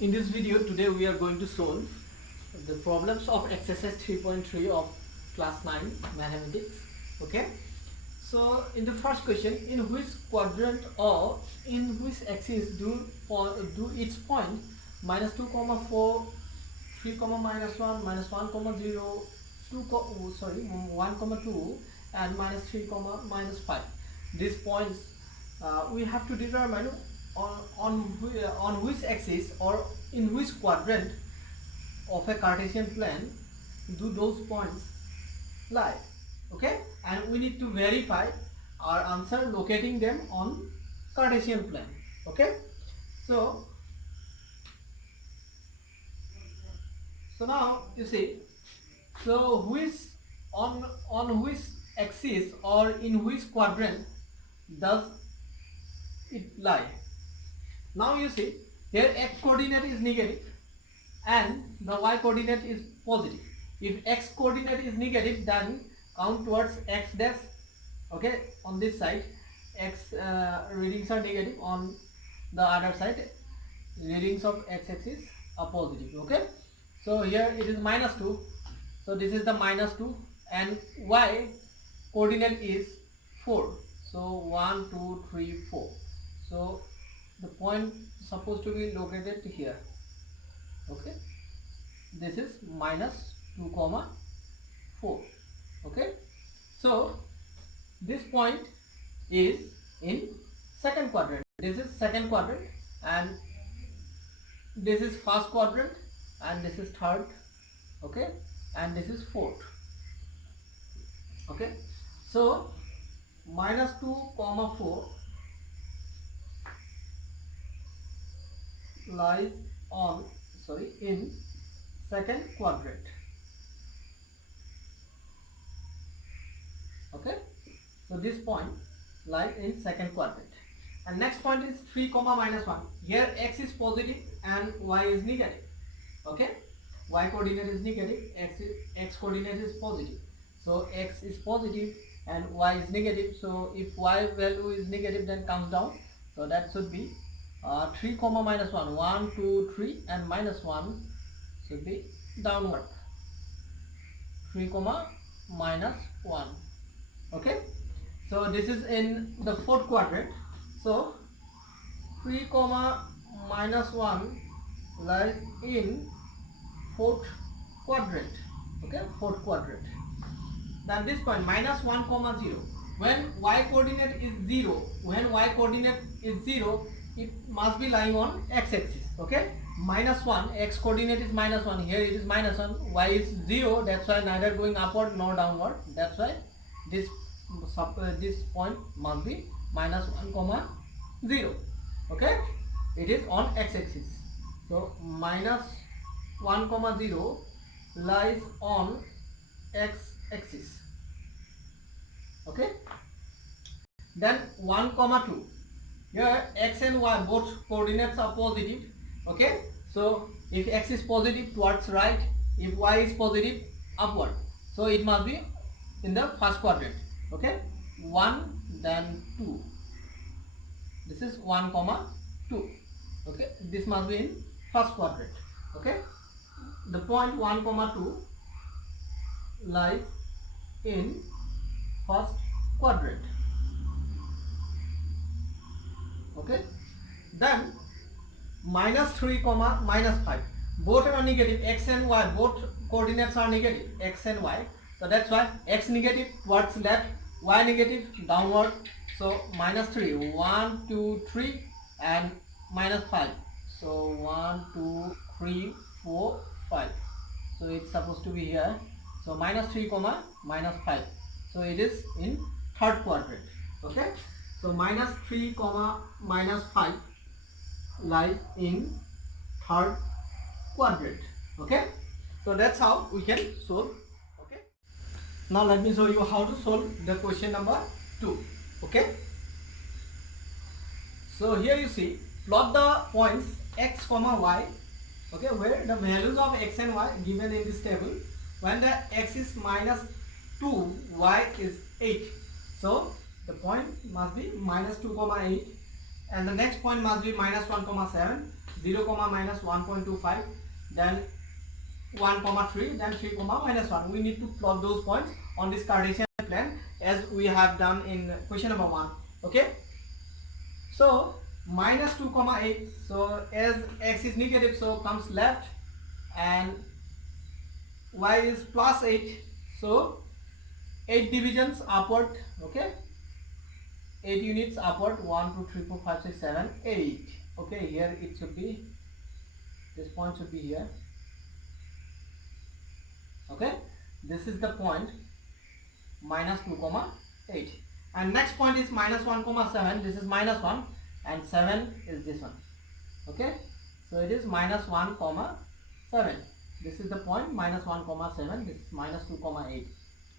In this video today we are going to solve the problems of exercise 3.3 of class 9 mathematics. Okay, so in the first question, in which quadrant or in which axis do its point minus 2 comma 4 3 comma minus 1 minus 1 comma 0 1 comma 2 and minus 3 comma minus 5. These points we have to determine on which axis or in which quadrant of a Cartesian plane do those points lie. Okay, and we need to verify our answer locating them on Cartesian plane. Okay, so now you see, so which on which axis or in which quadrant does it lie? Now you see, here x coordinate is negative and the y coordinate is positive. If x coordinate is negative, then count towards x dash. Okay, on this side x readings are negative, on the other side readings of x-axis are positive. Okay, so here it is minus 2, so this is the minus 2, and y coordinate is 4, so 1 2 3 4. So the point supposed to be located here. Okay, this is minus 2 comma 4. Okay, so this point is in second quadrant. This is second quadrant and this is first quadrant and this is third. Okay, and this is fourth. Okay, so minus 2 comma 4 lies in second quadrant. Okay, so this point lies in second quadrant, and next point is 3 comma minus 1. Here x is positive and y is negative. Okay, y coordinate is negative, x coordinate is positive, so x is positive and y is negative. So if y value is negative, then comes down, so that should be 3 comma minus 1, 1 2 3, and minus 1 should be downward, 3 comma minus 1. Okay, so this is in the fourth quadrant, so 3 comma minus 1 lies in fourth quadrant. Okay, fourth quadrant. Then this point minus 1 comma 0, when y coordinate is 0, it must be lying on x-axis. Okay, minus 1, x coordinate is minus 1, here it is minus 1, y is 0, that's why neither going upward nor downward, that's why this point must be minus 1 comma 0. Okay, it is on x-axis, so minus 1 comma 0 lies on x-axis. Okay, then 1 comma 2, here x and y both coordinates are positive. Okay, so if x is positive towards right, if y is positive upward, so it must be in the first quadrant. Okay, 1 then 2, this is 1 comma 2. Okay, this must be in first quadrant. Okay, the point 1 comma 2 lies in first quadrant. Okay, then minus 3 comma minus 5, both are negative, x and y both coordinates are negative, x and y, so that's why x negative towards left, y negative downward, so minus 3, 1 2 3, and minus 5, so 1 2 3 4 5, so it's supposed to be here, so minus 3 comma minus 5, so it is in third quadrant. Okay, so minus 3 comma minus 5 lies in third quadrant. Okay, so that's how we can solve. Okay, now let me show you how to solve the question number 2. Okay, so here you see, plot the points x comma y. Okay, where the values of x and y given in this table. When the x is minus 2, y is 8, so the point must be minus 2 comma 8, and the next point must be minus 1 comma 7, 0 comma minus 1.25, then 1 comma 3, then 3 comma minus 1. We need to plot those points on this Cartesian plan as we have done in question number 1. Okay, so minus 2 comma 8, so as x is negative, so comes left, and y is plus 8, so 8 divisions upward. Okay, 8 units upward, 1 2 3 4 5 6 7 8. Okay, here it should be, this point should be here. Okay, this is the point minus 2 comma 8, and next point is minus 1 comma 7. This is minus 1 and 7 is this one. Okay, so it is minus 1 comma 7. This is the point minus 1 comma 7. This is minus 2 comma 8,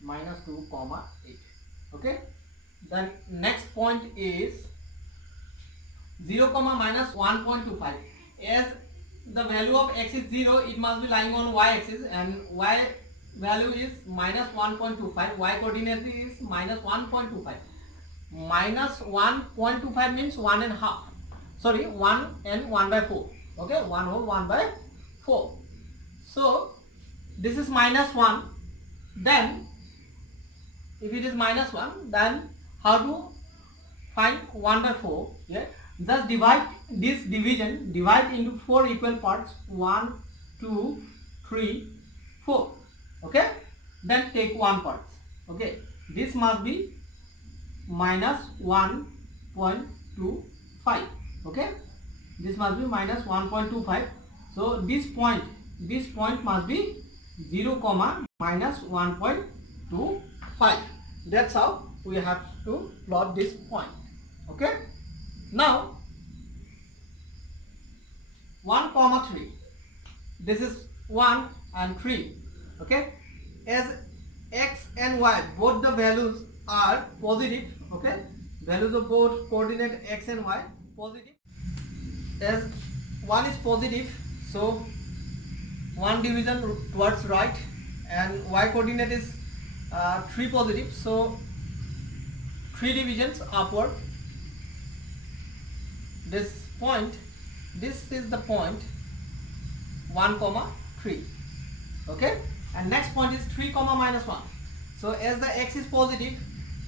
minus 2 comma 8. Okay, then next point is 0 comma minus 1.25. As the value of x is 0, it must be lying on y axis, and y value is minus 1.25, y coordinate is minus 1.25. Minus 1.25 means 1 and half, sorry, 1 and 1 by 4. Okay, 1 whole 1 by 4. So this is minus 1. Then if it is minus 1, then how to find 1 by 4? Yeah, just divide this division, divide into 4 equal parts, 1 2 3 4. Okay, then take 1 part. Okay, this must be minus 1.25. Okay, this must be minus 1.25. so this point must be 0 comma minus 1.25. That's how we have to plot this point. Okay, now 1 comma 3, this is 1 and 3. Okay, as x and y both the values are positive. Okay, values of both coordinate x and y positive. As 1 is positive, so 1 division towards right, and y coordinate is 3 positive, so 3 divisions upward. This point, this is the point 1 comma 3. Okay, and next point is 3 comma minus 1. So as the x is positive,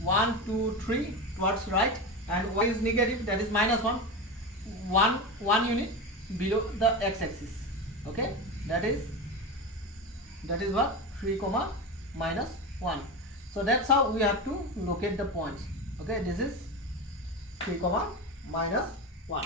1 2 3 towards right, and y is negative, that is minus 1, 1 unit below the x-axis. Okay, that is what 3 comma minus 1. So that's how we have to locate the points. Okay, this is 3 comma minus 1.